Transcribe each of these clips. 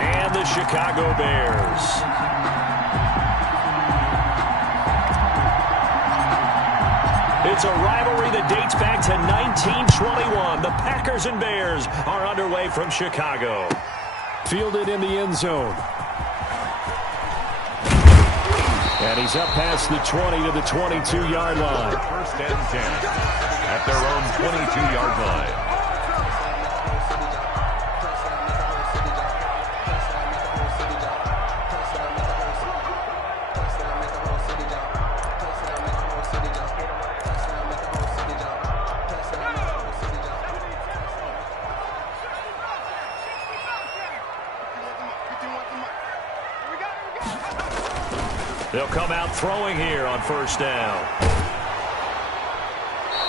and the Chicago Bears. It's a rivalry that dates back to 1921. The Packers and Bears are underway from Chicago. Fielded in the end zone. And he's up past the 20 to the 22-yard line. First and 10 at their own 22-yard line. They'll come out throwing here on first down.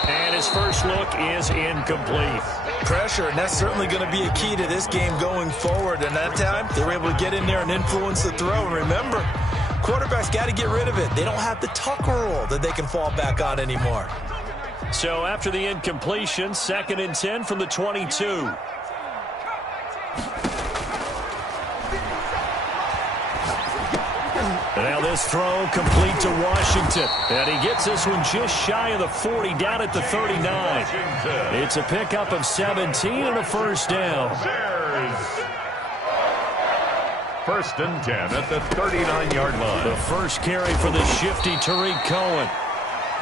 And his first look is incomplete. Pressure, and that's certainly going to be a key to this game going forward. And that time, they were able to get in there and influence the throw. And remember, quarterbacks got to get rid of it. They don't have the tuck rule that they can fall back on anymore. So after the incompletion, 2nd and 10 from the 22. Now this throw complete to Washington. And he gets this one just shy of the 40, down at the 39. It's a pickup of 17 and a first down. First and 10 at the 39-yard line. The first carry for the shifty Tariq Cohen.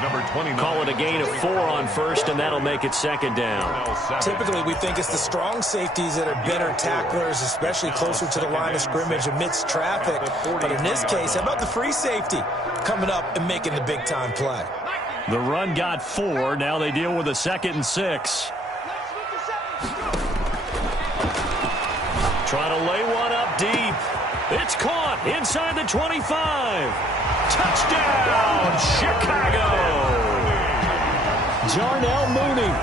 Number 29. Call it a gain of 4 on first, and that'll make it 2nd down. Typically, we think it's the strong safeties that are better tacklers, especially closer to the line of scrimmage amidst traffic. But in this case, how about the free safety coming up and making the big-time play? The run got 4. Now they deal with a 2nd and 6. Trying to lay one up deep. It's caught inside the 25. Touchdown, Chicago! Darnell Mooney,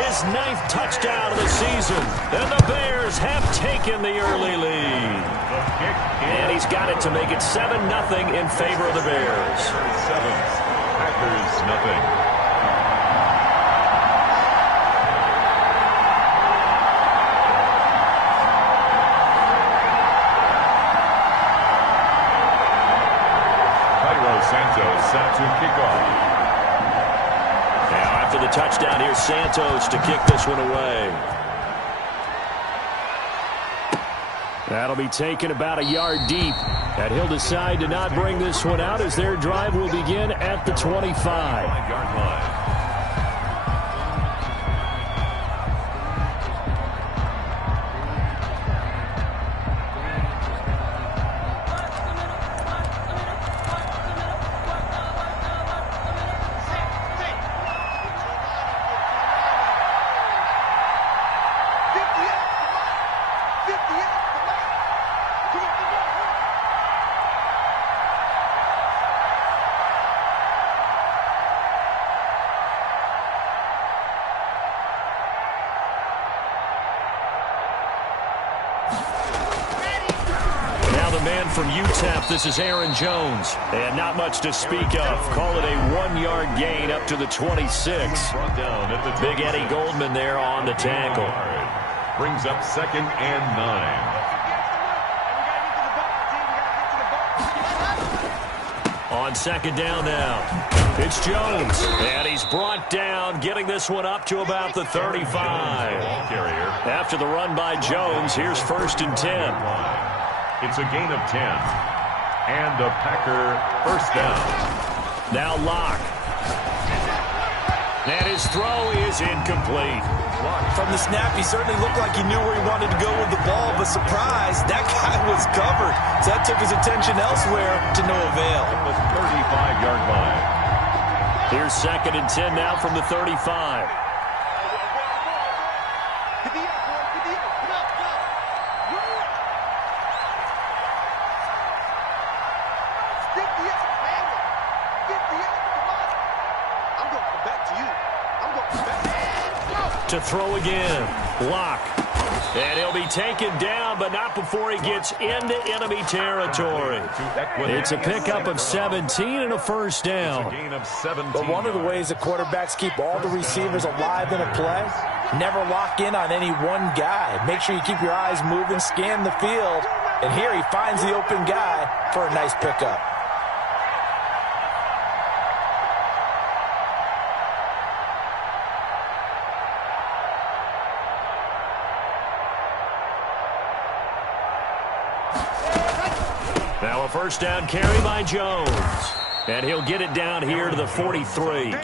his 9th touchdown of the season. And the Bears have taken the early lead. And he's got it to make it 7-0 in favor of the Bears. 7, Packers nothing. Santos set to kick off. Now after the touchdown, here's Santos to kick this one away. That'll be taken about a yard deep. And he'll decide to not bring this one out as their drive will begin at the 25-yard line. From UTEP, this is Aaron Jones. And not much to speak of. Call it a 1-yard gain up to the 26. Big Eddie Goldman there on the tackle. Brings up 2nd and 9. On 2nd down now. It's Jones. And he's brought down, getting this one up to about the 35. After the run by Jones, here's 1st and 10. It's a gain of 10. And a Packer first down. Now Locke. And his throw is incomplete. From the snap, he certainly looked like he knew where he wanted to go with the ball, but surprise, that guy was covered. So that took his attention elsewhere to no avail. At the 35-yard line. Here's 2nd and 10 now from the 35. To throw again. Locke. And he'll be taken down, but not before he gets into enemy territory. It's a pickup of 17 and a first down. But one of the ways the quarterbacks keep all the receivers alive in a play, never lock in on any one guy. Make sure you keep your eyes moving, scan the field. And here he finds the open guy for a nice pickup. Now a first down carry by Jones. And he'll get it down here to the 43.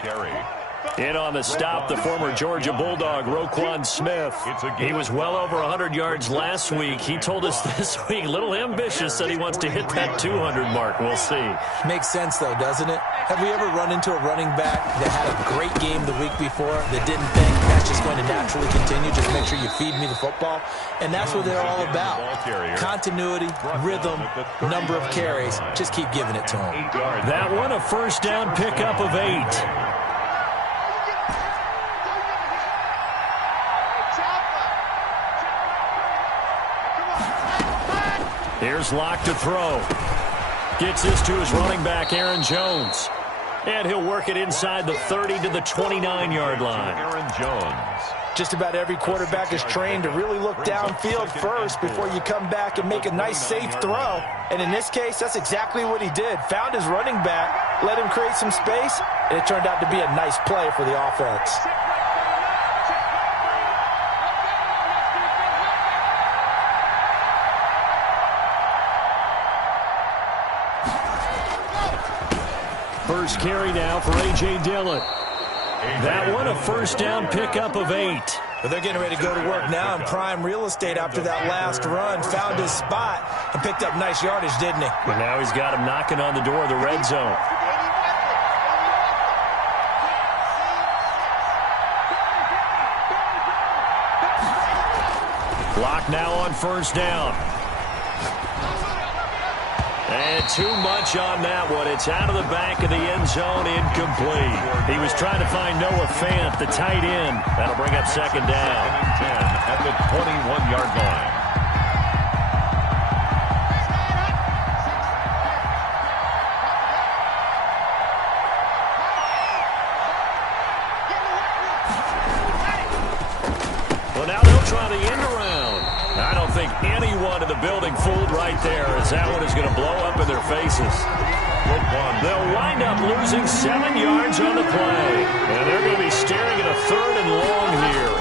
In on the stop, the former Georgia Bulldog, Roquan Smith. He was well over 100 yards last week. He told us this week, a little ambitious, that he wants to hit that 200 mark. We'll see. Makes sense, though, doesn't it? Have we ever run into a running back that had a great game the week before that didn't think that's just going to naturally continue? Just make sure you feed me the football. And that's what they're all about. Continuity, rhythm, number of carries. Just keep giving it to him. That one a first down pickup of 8. Here's Locke to throw. Gets this to his running back, Aaron Jones. And he'll work it inside the 30 to the 29-yard line. Aaron Jones. Just about every quarterback is trained to really look downfield first before you come back and make a nice, safe throw. And in this case, that's exactly what he did. Found his running back, let him create some space, and it turned out to be a nice play for the offense. First carry now for A.J. Dillon. That one a first down pickup of 8. But they're getting ready to go to work now in prime real estate after that last run. Found his spot and picked up nice yardage, didn't he? And now he's got him knocking on the door of the red zone. Clock now on first down. And too much on that one. It's out of the back of the end zone, incomplete. He was trying to find Noah Fant, the tight end. That'll bring up second down. 10 at the 21-yard line. Well, now they'll try the end around. I don't think anyone in the building fooled right there, as that one is going to blow up in their faces. They'll wind up losing 7 yards on the play. And they're going to be staring at a 3rd and long here.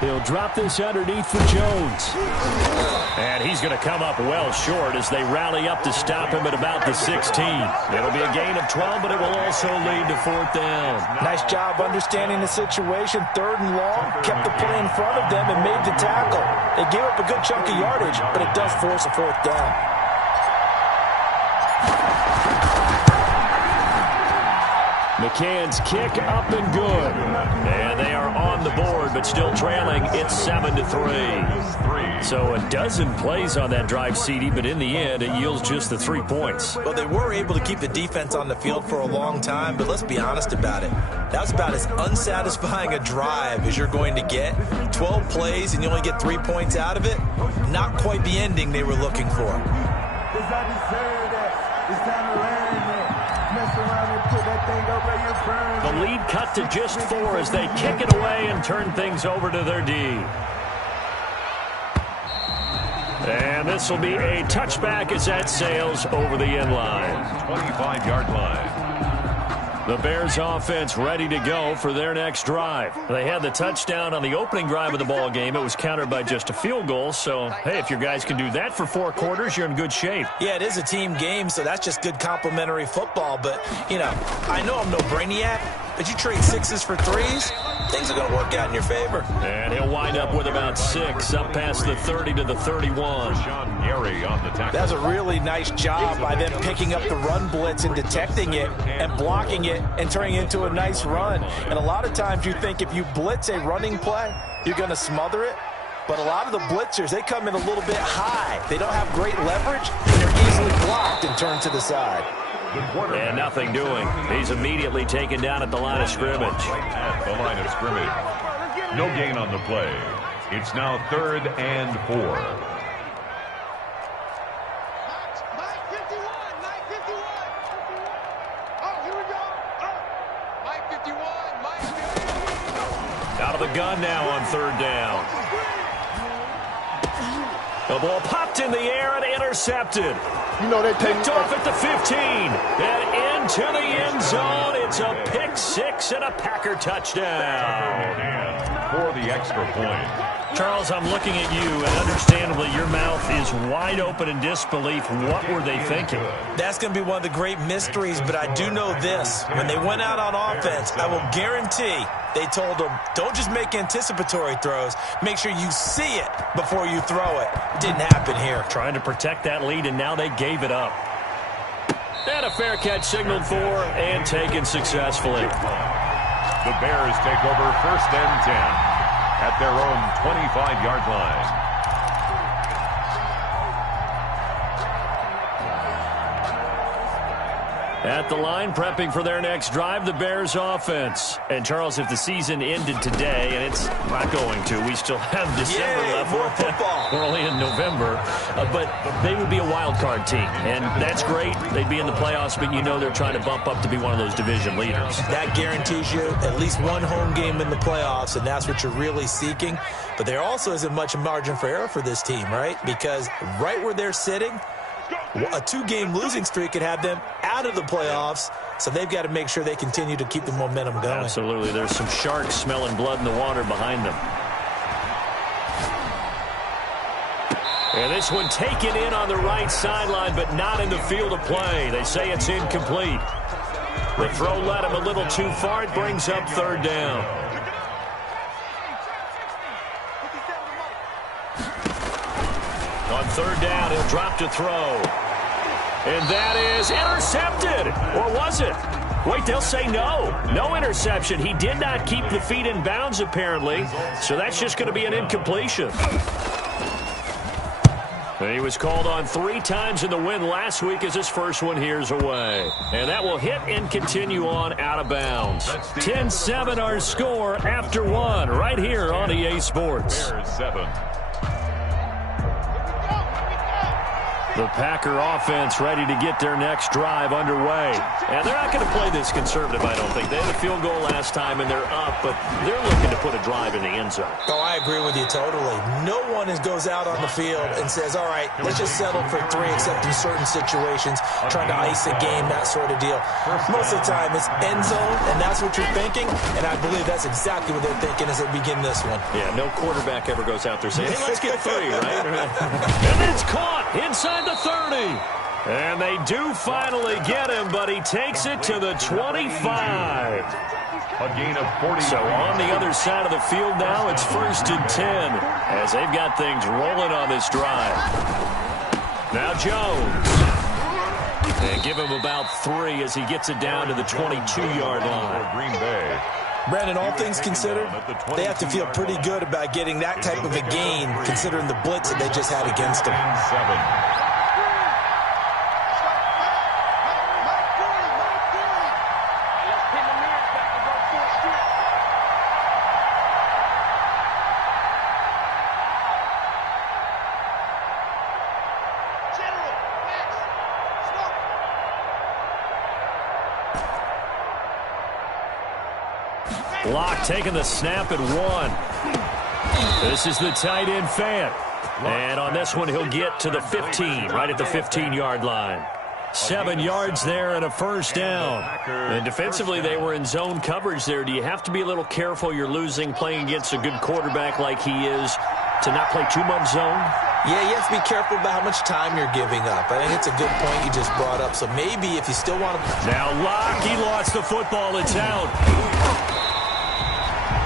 He'll drop this underneath for Jones. And he's going to come up well short as they rally up to stop him at about the 16. It'll be a gain of 12, but it will also lead to 4th down. Nice job understanding the situation. 3rd and long. Kept the play in front of them and made the tackle. They gave up a good chunk of yardage, but it does force a 4th down. McCann's kick up and good. And they are on the board, but still trailing. It's 7-3. So a dozen plays on that drive, CD, but in the end, it yields just the 3 points. Well, they were able to keep the defense on the field for a long time, but let's be honest about it. That was about as unsatisfying a drive as you're going to get. 12 plays and you only get 3 points out of it. Not quite the ending they were looking for. The lead cut to just 4 as they kick it away and turn things over to their D. And this will be a touchback as that sails over the end line. 25-yard line. The Bears offense ready to go for their next drive. They had the touchdown on the opening drive of the ball game. It was countered by just a field goal. So, hey, if your guys can do that for 4 quarters, you're in good shape. Yeah, it is a team game, so that's just good complimentary football. But, you know, I know I'm no brainiac, but you trade 6s for 3s, things are going to work out in your favor. And he'll wind up with about 6 up past the 30 to the 31. Rashawn Gary on the tackle. That's a really nice job by them picking up the run blitz and detecting it and blocking it and turning it into a nice run. And a lot of times you think if you blitz a running play, you're going to smother it. But a lot of the blitzers, they come in a little bit high. They don't have great leverage, and they're easily blocked and turned to the side. And nothing doing. He's immediately taken down at the line of scrimmage. Right at the line of scrimmage. No gain on the play. It's now 3rd and 4. Mike 51. Oh, here we go. Mike 51. Out of the gun now on 3rd down. The ball popped in the air and intercepted. You know they picked off at the 15 and into the end zone. It's a pick 6 and a Packer touchdown. For the extra point. Charles, I'm looking at you, and understandably, your mouth is wide open in disbelief. What were they thinking? That's going to be one of the great mysteries, but I do know this. When they went out on offense, I will guarantee they told them, don't just make anticipatory throws. Make sure you see it before you throw it. Didn't happen here. Trying to protect that lead, and now they gave it up. And a fair catch signaled for and taken successfully. The Bears take over 1st and 10 at their own 25-yard line. At the line, prepping for their next drive, the Bears offense. And, Charles, if the season ended today, and it's not going to, we still have December left. More football. We're only in November. But they would be a wild card team. And that's great. They'd be in the playoffs, but you know they're trying to bump up to be one of those division leaders. That guarantees you at least one home game in the playoffs, and that's what you're really seeking. But there also isn't much margin for error for this team, right? Because right where they're sitting, a 2-game losing streak could have them out of the playoffs, so they've got to make sure they continue to keep the momentum going. Absolutely. There's some sharks smelling blood in the water behind them. And this one taken in on the right sideline, but not in the field of play. They say it's incomplete. The throw led him a little too far. It brings up 3rd down. On 3rd down, he'll drop to throw. And that is intercepted. Or was it? Wait, they'll say no. No interception. He did not keep the feet in bounds, apparently. So that's just going to be an incompletion. And he was called on 3 times in the win last week as his first one here's away. And that will hit and continue on out of bounds. 10-7 our score after 1 right here on EA Sports. Bears 7. The Packer offense ready to get their next drive underway. And they're not going to play this conservative, I don't think. They had a field goal last time, and they're up, but they're looking to put a drive in the end zone. Oh, I agree with you totally. No one goes out on the field and says, all right, let's just settle for 3, except in certain situations, trying to ice a game, that sort of deal. Most of the time, it's end zone, and that's what you're thinking, and I believe that's exactly what they're thinking as they begin this one. Yeah, no quarterback ever goes out there saying, hey, let's get 3, right? And it's caught inside the 30. And they do finally get him, but he takes it to the 25. A gain of 40. So on the other side of the field now, it's 1st and 10 as they've got things rolling on this drive. Now Jones. And give him about 3 as he gets it down to the 22-yard line. Green Bay. Brandon, all things considered, they have to feel pretty good about getting that type of a gain, considering the blitz that they just had against them. 7. Locke taking the snap at 1. This is the tight end Fant. And on this one, he'll get to the 15, right at the 15-yard line. 7 yards there and a 1st down. And defensively, they were in zone coverage there. Do you have to be a little careful? You're losing playing against a good quarterback like he is to not play too much zone? Yeah, you have to be careful about how much time you're giving up. I think it's a good point you just brought up. So maybe if you still want to... Now Locke, he lost the football. It's out.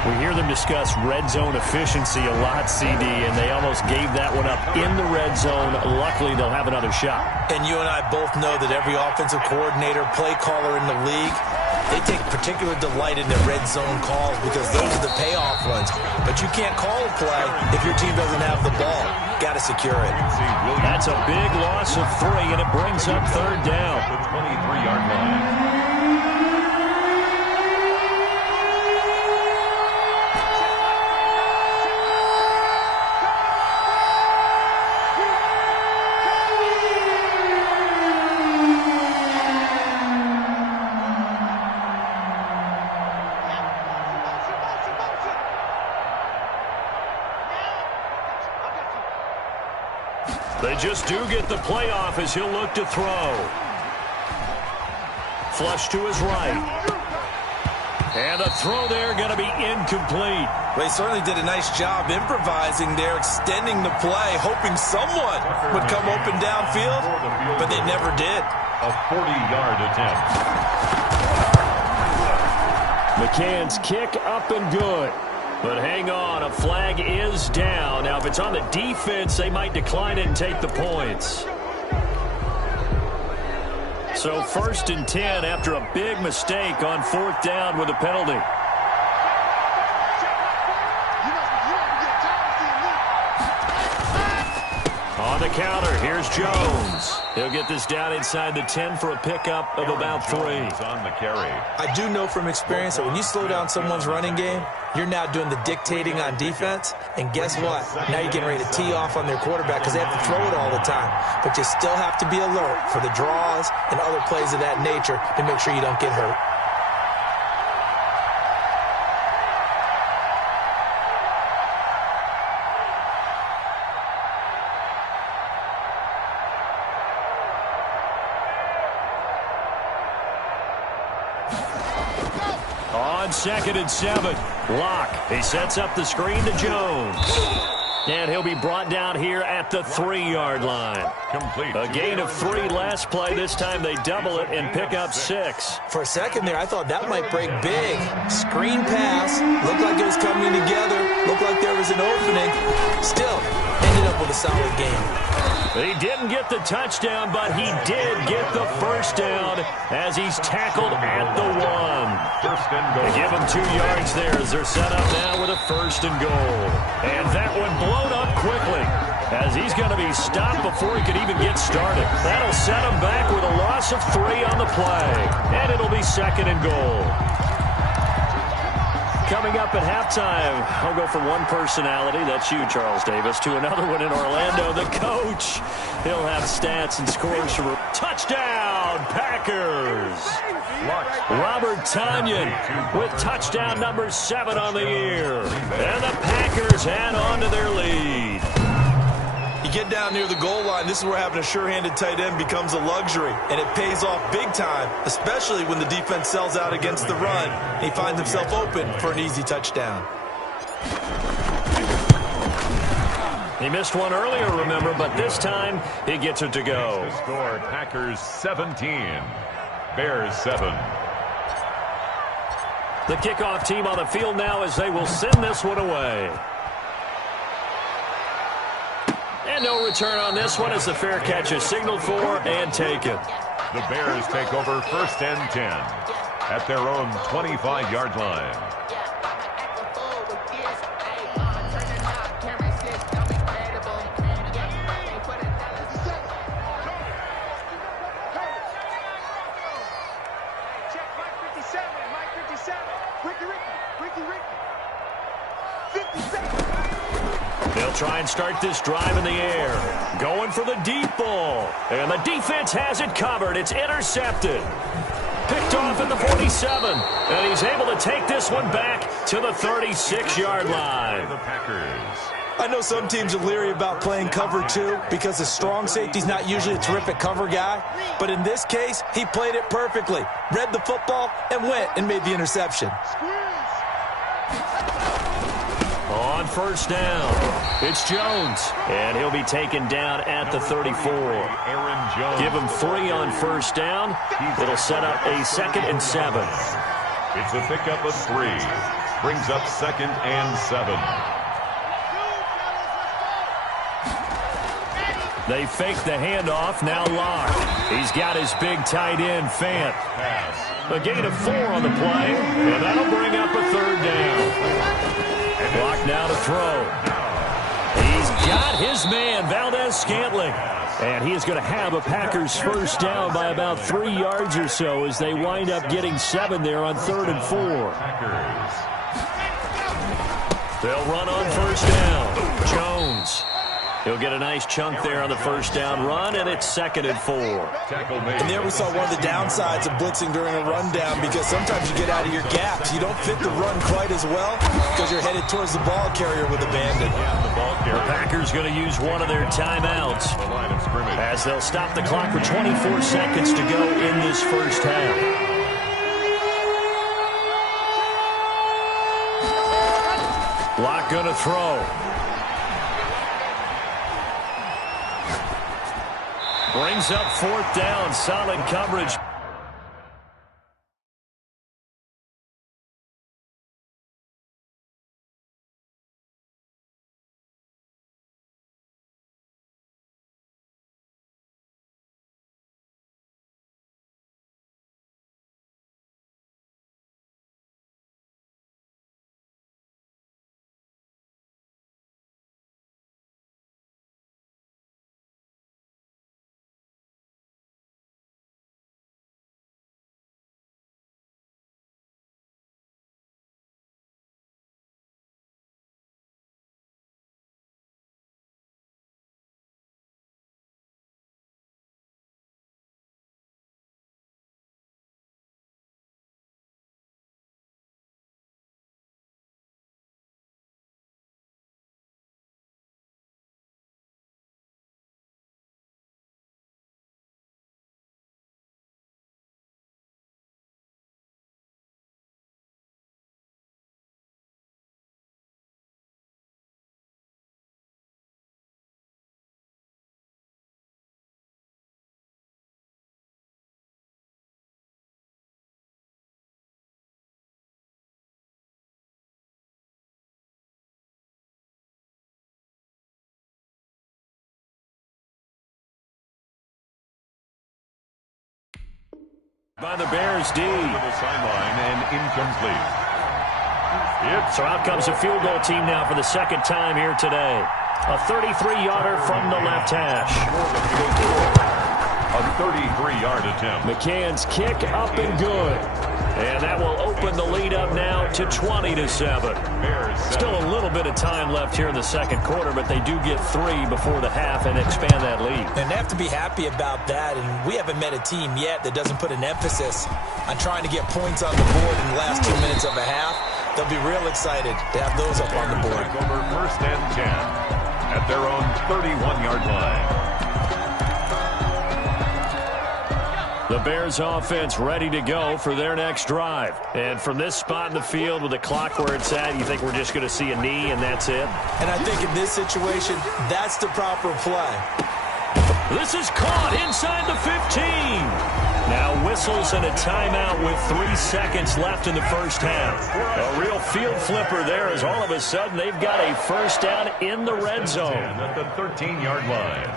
We hear them discuss red zone efficiency a lot, CD, and they almost gave that one up in the red zone. Luckily, they'll have another shot. And you and I both know that every offensive coordinator, play caller in the league, they take particular delight in their red zone calls because those are the payoff ones. But you can't call a play if your team doesn't have the ball. Got to secure it. That's a big loss of 3, and it brings up 3rd down. The 23-yard line. They just do get the playoff as he'll look to throw. Flush to his right. And the throw there going to be incomplete. They certainly did a nice job improvising there, extending the play, hoping someone would come open downfield, but they never did. A 40-yard attempt. McCann's kick up and good. But hang on, a flag is down. Now, if it's on the defense, they might decline it and take the points. So 1st and 10 after a big mistake on 4th down with a penalty. On the counter, here's Jones. He'll get this down inside the 10 for a pickup of about 3. On the carry. I do know from experience that when you slow down someone's running game, you're now doing the dictating on defense. And guess what? Now you're getting ready to tee off on their quarterback because they have to throw it all the time. But you still have to be alert for the draws and other plays of that nature to make sure you don't get hurt. On 2nd and 7, Locke. He sets up the screen to Jones. And he'll be brought down here at the 3-yard line. Complete. A gain of 3 last play. This time they double it and pick up 6. For a second there, I thought that might break big. Screen pass. Looked like it was coming together. Looked like there was an opening. Still, ended up with a solid game. He didn't get the touchdown, but he did get the first down as he's tackled at the 1. First and goal. They give him 2 yards there as they're set up now with a 1st and goal. And that one blown up quickly as he's going to be stopped before he could even get started. That'll set him back with a loss of 3 on the play. And it'll be 2nd and goal. Coming up at halftime, I'll go from one personality, that's you, Charles Davis, to another one in Orlando, the coach. He'll have stats and scores for touchdown, Packers. Robert Tonyan with touchdown number 7 on the year. And the Packers add on to their lead. You get down near the goal line, this is where having a sure-handed tight end becomes a luxury, and it pays off big time, especially when the defense sells out against the run. He finds himself open for an easy touchdown. He missed one earlier, remember, but this time he gets it to go. The score, Packers 17, Bears 7. The kickoff team on the field now as they will send this one away. And no return on this one as the fair catch is signaled for and taken. The Bears take over 1st and 10 at their own 25-yard line. Check Mike 57, Mike 57. Ricky. 57. They'll try and start this drive in the air. Going for the deep ball. And the defense has it covered. It's intercepted. Picked off at the 47. And he's able to take this one back to the 36-yard line. The Packers. I know some teams are leery about playing cover 2 because the strong safety's not usually a terrific cover guy. But in this case, he played it perfectly. Read the football and went and made the interception. On 1st down, it's Jones. And he'll be taken down at the 34. Aaron Jones. Give him 3 on 1st down. It'll set up a 2nd and 7. It's a pickup of 3. Brings up 2nd and 7. They fake the handoff, now Locke. He's got his big tight end, Fant. A gain of 4 on the play, and that'll bring up a 3rd down. Locke now to throw. He's got his man, Valdez-Scantling. And he is going to have a Packers 1st down by about 3 yards or so as they wind up getting 7 there on 3rd and 4. They'll run on 1st down. Jones. He'll get a nice chunk there on the 1st down run, and it's 2nd and 4. And there we saw one of the downsides of blitzing during a rundown because sometimes you get out of your gaps. You don't fit the run quite as well because you're headed towards the ball carrier with abandon. The Packers going to use one of their timeouts The line of scrimmage. as they'll stop the clock with 24 seconds to go in this first half. Locke going to throw. Brings up fourth down. Solid coverage. By the Bears D. To the sideline and incomplete. So out comes a field goal team now for the second time here today. A 33-yarder from the left hash. A 33-yard attempt. McCann's kick up and good. And that will open the lead up now to 20-7. Still a little bit of time left here in the second quarter, but they do get 3 before the half and expand that lead. And they have to be happy about that. And we haven't met a team yet that doesn't put an emphasis on trying to get points on the board in the last 2 minutes of a half. They'll be real excited to have those up on the board. Over first and 10 at their own 31-yard line. The Bears offense ready to go for their next drive. And from this spot in the field with the clock where it's at, you think we're just going to see a knee and that's it? And I think in this situation, that's the proper play. This is caught inside the 15. Now whistles and a timeout with 3 seconds left in the first half. A real field flipper there as all of a sudden they've got a first down in the red zone. At the 13-yard line.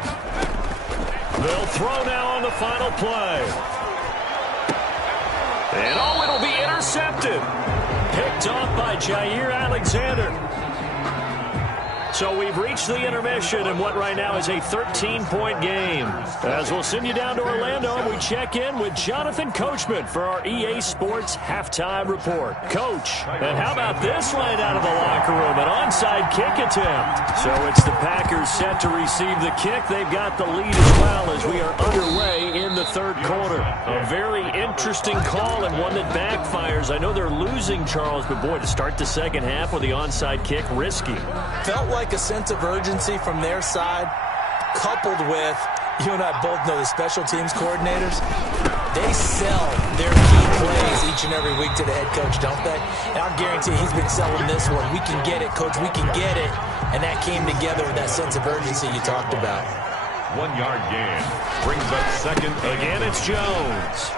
They'll throw now on the final play. And oh, it'll be intercepted. Picked off by Jair Alexander. So we've reached the intermission in what right now is a 13-point game. As we'll send you down to Orlando, we check in with Jonathan Coachman for our EA Sports Halftime Report. Coach, and how about this line out of the locker room? An onside kick attempt. So it's the Packers set to receive the kick. They've got the lead as well as we are underway in the third quarter. A very interesting call and one that backfires. I know they're losing, Charles, but boy, to start the second half with the onside kick, risky. Felt like a sense of urgency from their side, coupled with, you and I both know the special teams coordinators, they sell their key plays each and every week to the head coach, don't they? And I'll guarantee he's been selling this one. We can get it, coach, we can get it. And that came together with that sense of urgency you talked about. 1-yard gain. Brings up second. Again, it's Jones.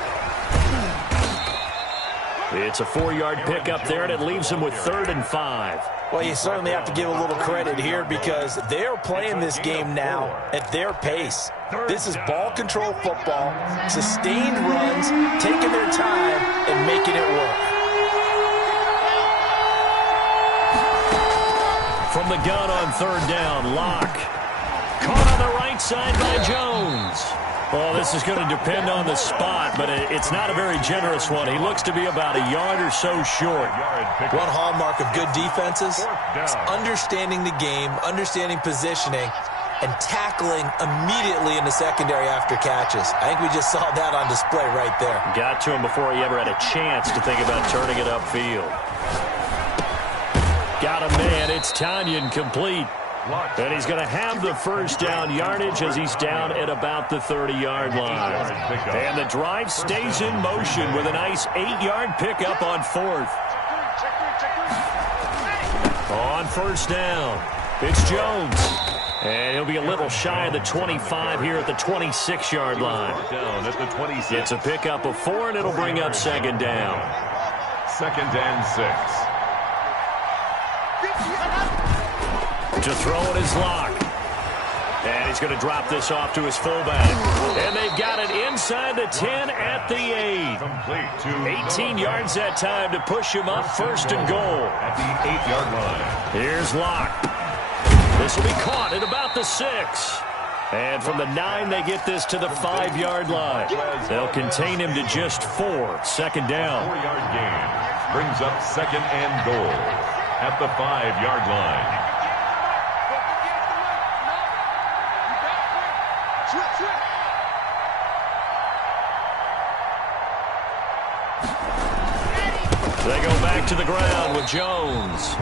It's a 4-yard pickup there, and it leaves them with 3rd and 5. Well, you certainly have to give a little credit here because they're playing this game now at their pace. This is ball control football, sustained runs, taking their time and making it work. From the gun on 3rd down, Locke. Caught on the right side by Jones. Well, this is going to depend on the spot, but it's not a very generous one. He looks to be about a yard or so short. One hallmark of good defenses is understanding the game, understanding positioning, and tackling immediately in the secondary after catches. I think we just saw that on display right there. Got to him before he ever had a chance to think about turning it upfield. Got a man. It's Tanyan complete. And he's going to have the first down yardage as he's down at about the 30-yard line. And the drive stays in motion with a nice 8-yard pickup on fourth. On first down, it's Jones. And he'll be a little shy of the 25 here at the 26-yard line. Down at the 26. It's a pickup of 4, and it'll bring up second down. 2nd and 6. To throw it is Locke. And he's going to drop this off to his fullback. And they've got it inside the 10 at the 8. Complete to 18 yards that time to push him up, first and goal. At the 8-yard line. Here's Locke. This will be caught at about the 6. And from the 9, they get this to the 5-yard line. They'll contain him to just 4. Second down. 4-yard gain. Brings up 2nd and goal at the 5-yard line. They go back to the ground with Jones.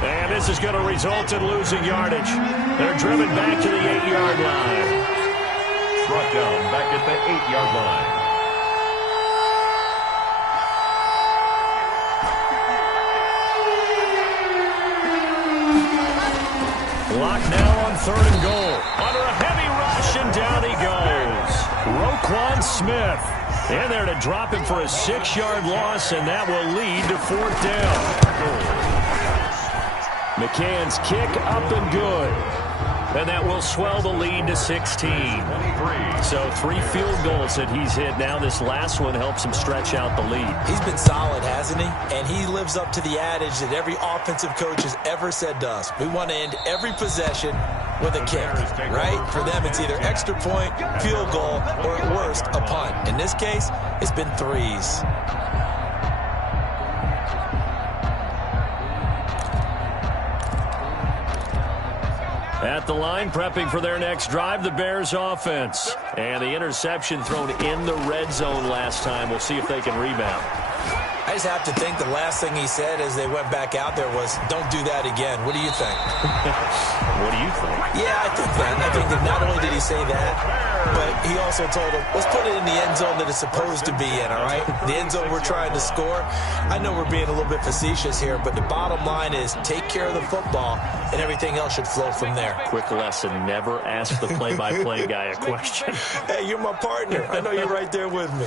And this is going to result in losing yardage. They're driven back to the 8-yard line. Brought down back at the 8-yard line. Locked now on 3rd and goal. Under a heavy rush, and down he goes. Roquan Smith in there to drop him for a 6-yard loss, and that will lead to 4th down. McCann's kick up and good. And that will swell the lead to 16. So 3 field goals that he's hit. Now this last one helps him stretch out the lead. He's been solid, hasn't he? And he lives up to the adage that every offensive coach has ever said to us. We want to end every possession with a kick, right? For them, it's either extra point, field goal, or at worst, a punt. In this case, it's been 3s. At the line, prepping for their next drive, the Bears offense. And the interception thrown in the red zone last time. We'll see if they can rebound. I just have to think the last thing he said as they went back out there was, don't do that again. What do you think? What do you think? Yeah, I think that. I think that not only did he say that, but he also told him, let's put it in the end zone that it's supposed to be in, all right? The end zone we're trying to score. I know we're being a little bit facetious here, but the bottom line is take care of the football, and everything else should flow from there. Quick lesson, never ask the play-by-play guy a question. Hey, you're my partner. I know you're right there with me.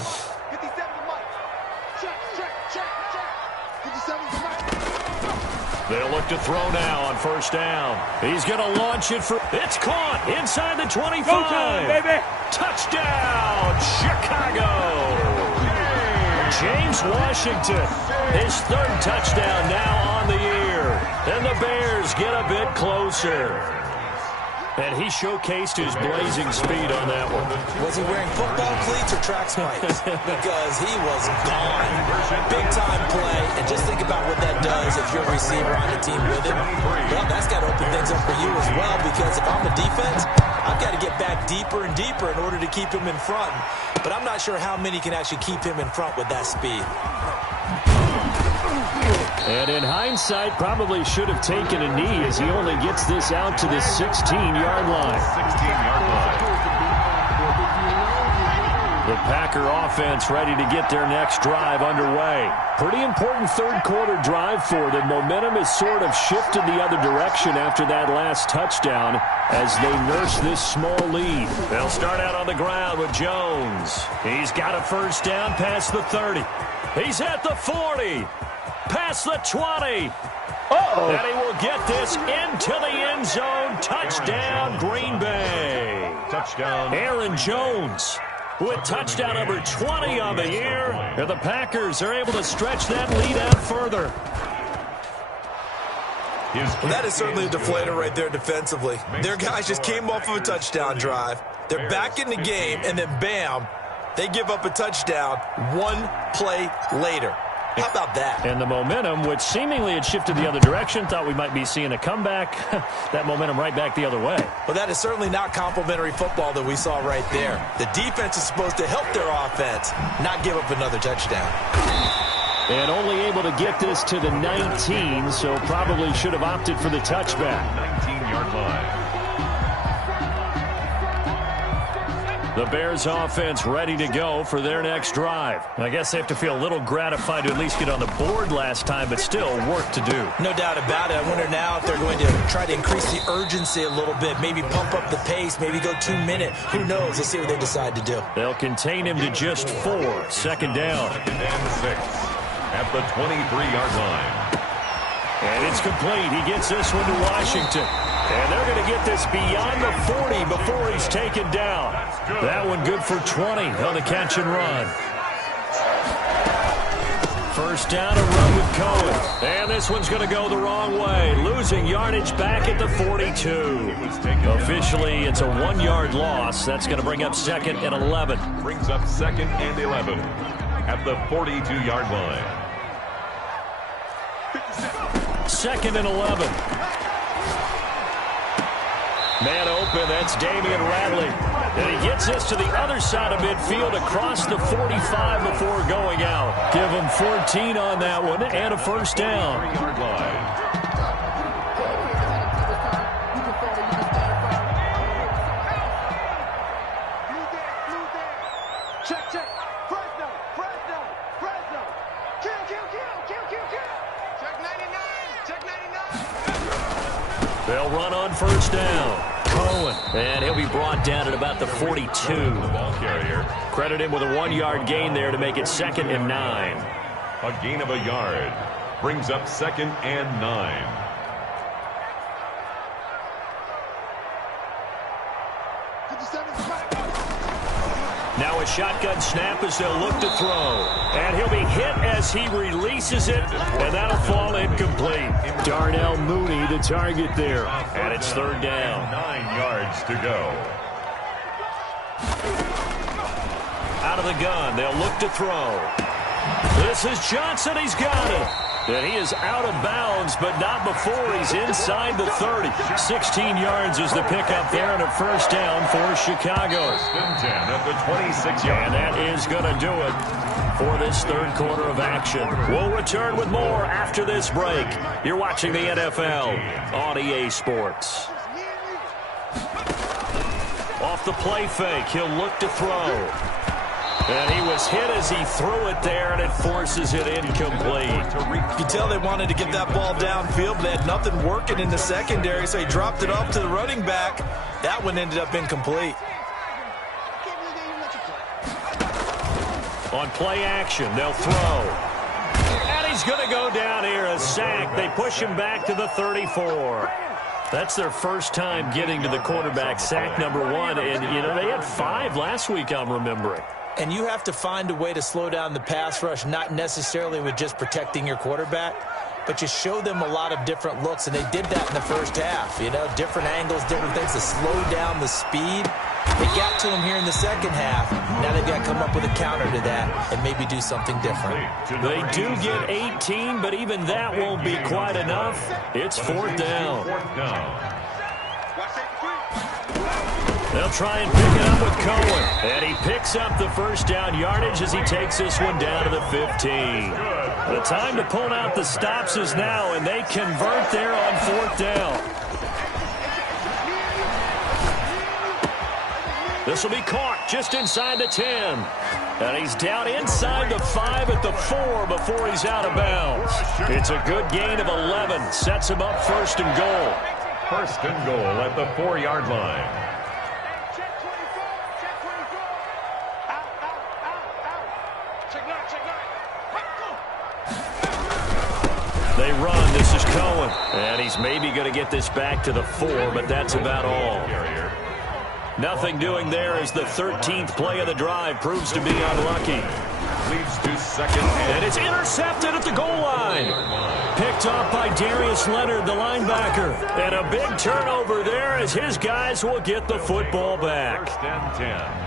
They'll look to throw now on first down. He's going to launch it for... It's caught inside the 25. Go time, baby. Touchdown, Chicago. James Washington, his 3rd touchdown now on the year. And the Bears get a bit closer. And he showcased his blazing speed on that one. Was he wearing football cleats or track spikes? Because he was gone. Big-time play. And just think about what that does if you're a receiver on the team with him. Well, that's got to open things up for you as well, because if I'm a defense, I've got to get back deeper and deeper in order to keep him in front. But I'm not sure how many can actually keep him in front with that speed. And in hindsight, probably should have taken a knee as he only gets this out to the 16-yard line. 16-yard line. The Packer offense ready to get their next drive underway. Pretty important 3rd quarter drive for them. Momentum has sort of shifted the other direction after that last touchdown as they nurse this small lead. They'll start out on the ground with Jones. He's got a first down past the 30. He's at the 40. Past the 20. And he will get this into the end zone. Touchdown, Green Bay. Touchdown. Aaron Jones with touchdown number 20 on the year. And the Packers are able to stretch that lead out further. Well, that is certainly a deflator right there defensively. Their guys just came off of a touchdown drive. They're back in the game, and then bam, they give up a touchdown 1 play later. How about that? And the momentum, which seemingly had shifted the other direction, thought we might be seeing a comeback. That momentum right back the other way. Well, that is certainly not complimentary football that we saw right there. The defense is supposed to help their offense, not give up another touchdown. And only able to get this to the 19, so probably should have opted for the touchback. 19-yard line. The Bears offense ready to go for their next drive. I guess they have to feel a little gratified to at least get on the board last time, but still work to do. No doubt about it. I wonder now if they're going to try to increase the urgency a little bit, maybe pump up the pace, maybe go 2 minutes. Who knows? Let's see what they decide to do. They'll contain him to just 4. Second down. Second and 6 at the 23-yard line. And it's complete. He gets this one to Washington. And they're going to get this beyond the 40 before he's taken down. That one good for 20 on the catch and run. First down, a run with Cohen. And this one's going to go the wrong way. Losing yardage back at the 42. Officially, it's a 1-yard loss. That's going to bring up 2nd and 11. Brings up 2nd and 11 at the 42-yard line. 2nd and 11. Man open, that's Damian Radley. And he gets this to the other side of midfield across the 45 before going out. Give him 14 on that one and a first down. 3-yard line. Check. Fresno. Kill. Check 99. They'll run on first down. Cohen. And he'll be brought down at about the 42. The ball carrier. Credit him with a 1-yard gain there to make it 2nd and 9. A gain of a yard. Brings up 2nd and 9. Now a shotgun snap as they'll look to throw. And he'll be hit as he releases it, and that'll fall incomplete. Darnell Mooney, the target there. And it's 3rd down. 9 yards to go. Out of the gun, they'll look to throw. This is Johnson, he's got it. And he is out of bounds, but not before he's inside the 30. 16 yards is the pickup there, and a first down for Chicago. 1st and 10 at the 26-yard. And that is going to do it for this 3rd quarter of action. We'll return with more after this break. You're watching the NFL on EA Sports. Off the play fake, he'll look to throw. And he was hit as he threw it there, and it forces it incomplete. You can tell they wanted to get that ball downfield, but they had nothing working in the secondary, so he dropped it off to the running back. That one ended up incomplete. On play action, they'll throw. And he's going to go down here, a sack. They push him back to the 34. That's their first time getting to the quarterback, sack number 1. And, you know, they had 5 last week, I'm remembering. And you have to find a way to slow down the pass rush, not necessarily with just protecting your quarterback, but you show them a lot of different looks, and they did that in the first half. You know, different angles, different things to slow down the speed. They got to him here in the second half. Now they've got to come up with a counter to that and maybe do something different. They do get 18, but even that won't be quite enough. It's 4th down. They'll try and pick it up with Cohen. And he picks up the first down yardage as he takes this one down to the 15. The time to pull out the stops is now, and they convert there on 4th down. This will be caught just inside the 10. And he's down inside the 5 at the 4 before he's out of bounds. It's a good gain of 11. Sets him up 1st and goal. 1st and goal at the 4-yard line. They run. This is Cohen. And he's maybe going to get this back to the 4, but that's about all. Nothing doing there as the 13th play of the drive proves to be unlucky. Leads to 2nd and it's intercepted at the goal line. Picked off by Darius Leonard, the linebacker. And a big turnover there as his guys will get the football back. 1st and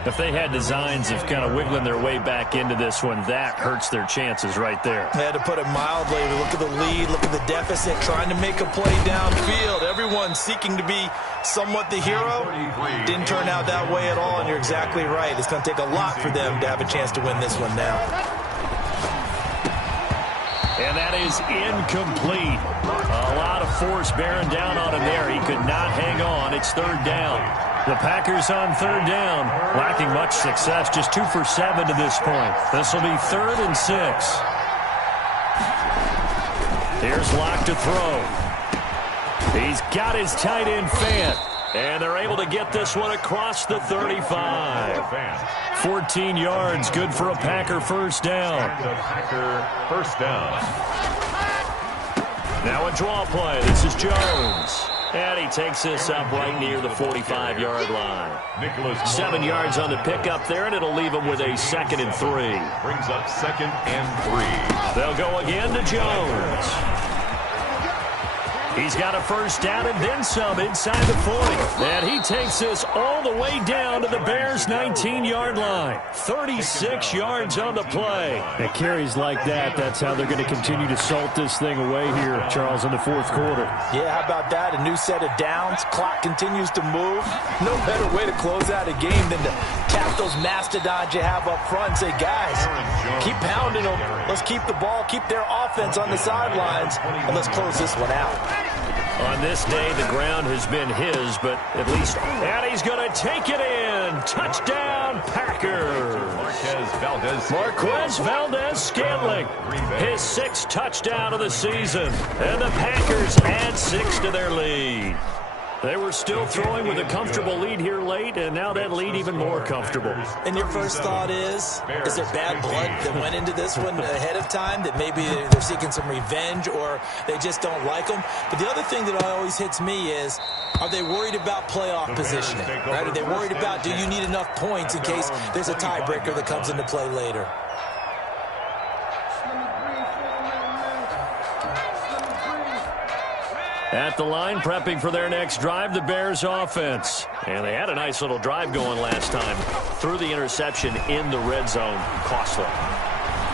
10. If they had designs of kind of wiggling their way back into this one, that hurts their chances right there. They had to put it mildly. Look at the lead, look at the deficit, trying to make a play downfield. Everyone seeking to be somewhat the hero. Didn't turn out that way at all, and you're exactly right. It's going to take a lot for them to have a chance to win this one now. And that is incomplete. A lot of force bearing down on him there. He could not hang on. It's 3rd down. The Packers on third down, lacking much success, just 2 for 7 to this point. This will be 3rd and 6. Here's Locke to throw. He's got his tight end Fant, and they're able to get this one across the 35. 14 yards, good for a Packer first down. Packer first down. Now a draw play. This is Jones. And he takes this up right near the 45-yard line. 7 yards on the pickup there, and it'll leave him with a 2nd and 3. Brings up 2nd and 3. They'll go again to Jones. He's got a first down and then some inside the 40. And he takes this all the way down to the Bears' 19-yard line. 36 yards on the play. At carries like that, that's how they're going to continue to salt this thing away here, Charles, in the 4th quarter. Yeah, how about that? A new set of downs. Clock continues to move. No better way to close out a game than to tap those mastodons you have up front and say, guys, keep pounding them. Let's keep the ball, keep their offense on the sidelines, and let's close this one out. On this day, the ground has been his, but at least... And he's going to take it in. Touchdown, Packers. Marquez Valdez-Scantling. His 6th touchdown of the season. And the Packers add 6 to their lead. They were still throwing with a comfortable lead here late, and now that lead even more comfortable. And your first thought is there bad blood that went into this one ahead of time, that maybe they're seeking some revenge or they just don't like them? But the other thing that always hits me is, are they worried about playoff positioning? Right? Are they worried about, do you need enough points in case there's a tiebreaker that comes into play later? At the line, prepping for their next drive, the Bears offense. And they had a nice little drive going last time. Threw the interception in the red zone. Costly.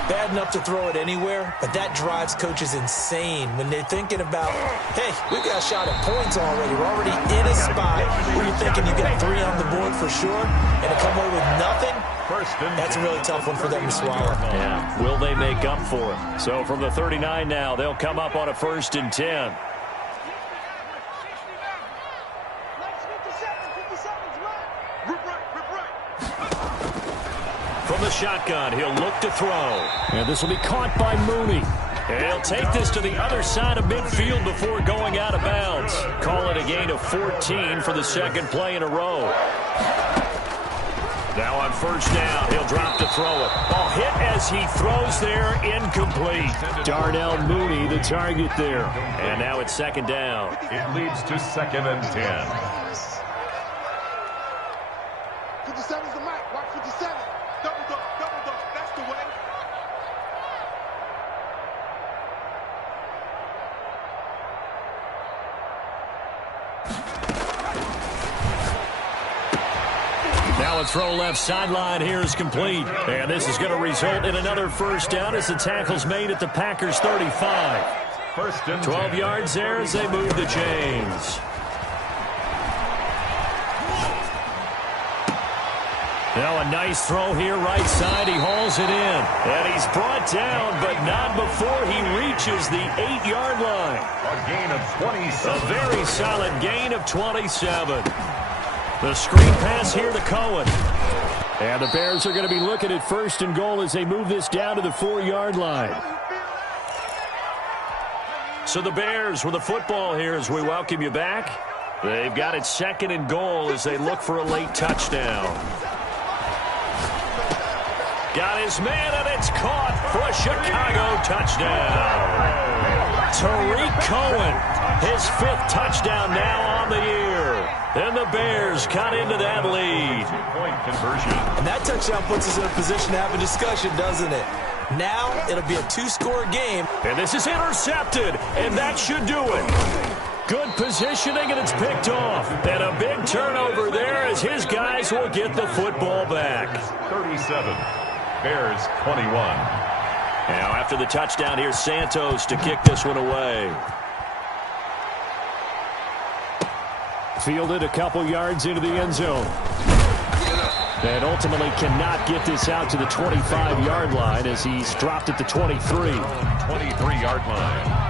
Bad enough to throw it anywhere, but that drives coaches insane when they're thinking about, hey, we've got a shot at points already. We're already in a spot where you're thinking you got 3 on the board for sure, and to come away with nothing, that's a really tough one for them to swallow. Yeah, will they make up for it? So from the 39 now, they'll come up on a 1st and 10. From the shotgun, he'll look to throw. And this will be caught by Mooney. And he'll take this to the other side of midfield before going out of bounds. Call it a gain of 14 for the 2nd play in a row. Now on 1st down, he'll drop to throw it. Ball hit as he throws there, incomplete. Darnell Mooney, the target there. And now it's 2nd down. It leads to 2nd and 10. 57's the mic. Watch 57. Double dog, that's the way. Now a throw left sideline here is complete. And this is going to result in another 1st down as the tackle's made at the Packers 35. 1st and 12 10. yards there as they move the chains. Now a nice throw here right side. He hauls it in. And he's brought down, but not before he reaches the 8-yard line. A gain of 27. A very solid gain of 27. The screen pass here to Cohen. And the Bears are going to be looking at 1st and goal as they move this down to the 4-yard line. So the Bears with the football here as we welcome you back. They've got it 2nd and goal as they look for a late touchdown. Got his man, and it's caught for a Chicago touchdown. Tariq Cohen, his 5th touchdown now on the year. And the Bears cut into that lead. 2-point conversion. And that touchdown puts us in a position to have a discussion, doesn't it? Now it'll be a 2-score game. And this is intercepted, and that should do it. Good positioning, and it's picked off. And a big turnover there as his guys will get the football back. 37. Bears 21. Now after the touchdown, here's Santos to kick this one away. Fielded a couple yards into the end zone. And ultimately cannot get this out to the 25-yard line as he's dropped at the 23. 23-yard line.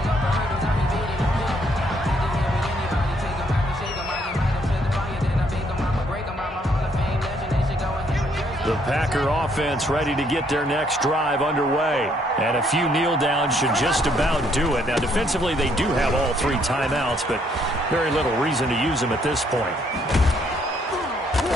The Packer offense ready to get their next drive underway. And a few kneel downs should just about do it. Now, defensively, they do have all 3 timeouts, but very little reason to use them at this point.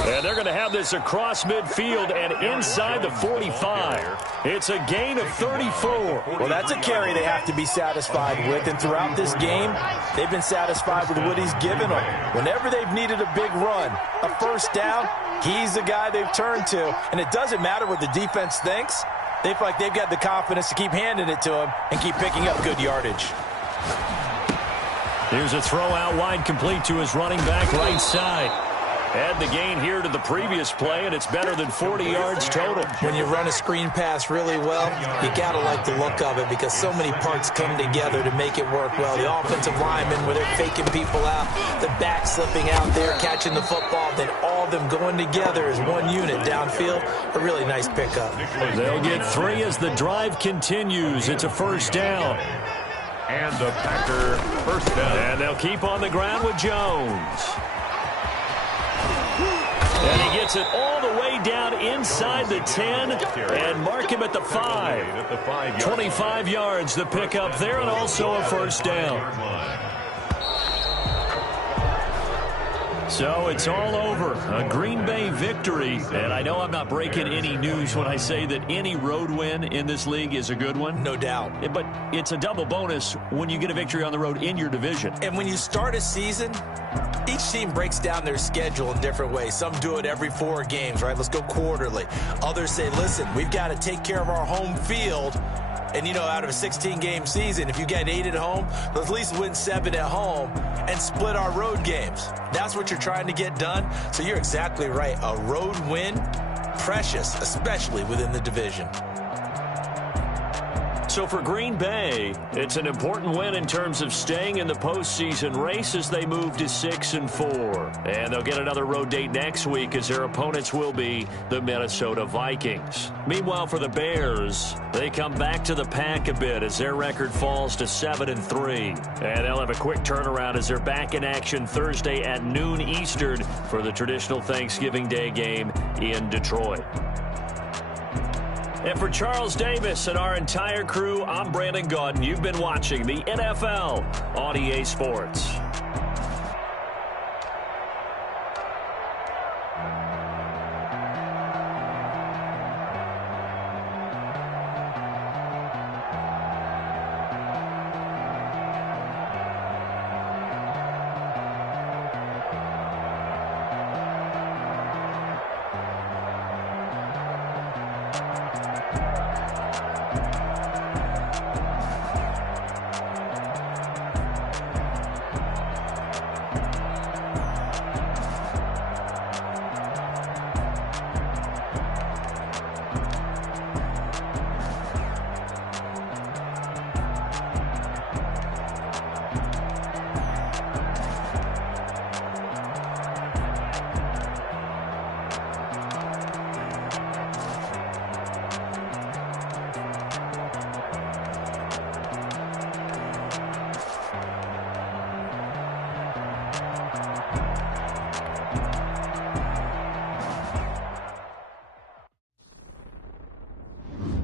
And they're going to have this across midfield and inside the 45. It's a gain of 34. Well, that's a carry they have to be satisfied with. And throughout this game, they've been satisfied with what he's given them. Whenever they've needed a big run, a first down, he's the guy they've turned to. And it doesn't matter what the defense thinks. They feel like they've got the confidence to keep handing it to him and keep picking up good yardage. Here's a throw out wide, complete to his running back right side. Add the gain here to the previous play, and it's better than 40 yards total. When you run a screen pass really well, you got to like the look of it because so many parts come together to make it work well. The offensive linemen, where they're faking people out, the back slipping out there, catching the football, then all of them going together as one unit downfield. A really nice pickup. They'll get 3 as the drive continues. It's a first down. And the Packer first down. And they'll keep on the ground with Jones. And he gets it all the way down inside the 10 and mark him at the 5. 25 yards the pickup there, and also a first down. So it's all over. A Green Bay victory. And I know I'm not breaking any news when I say that any road win in this league is a good one. No doubt. But it's a double bonus when you get a victory on the road in your division. And when you start a season, each team breaks down their schedule in different ways. Some do it every 4 games, right? Let's go quarterly. Others say, listen, we've got to take care of our home field. And, you know, out of a 16-game season, if you get 8 at home, let's at least win 7 at home and split our road games. That's what you're trying to get done. So you're exactly right. A road win, precious, especially within the division. So for Green Bay, it's an important win in terms of staying in the postseason race as they move to 6-4. And they'll get another road date next week as their opponents will be the Minnesota Vikings. Meanwhile, for the Bears, they come back to the pack a bit as their record falls to 7-3. And they'll have a quick turnaround as they're back in action Thursday at noon Eastern for the traditional Thanksgiving Day game in Detroit. And for Charles Davis and our entire crew, I'm Brandon Gaudin. You've been watching the NFL on EA Sports.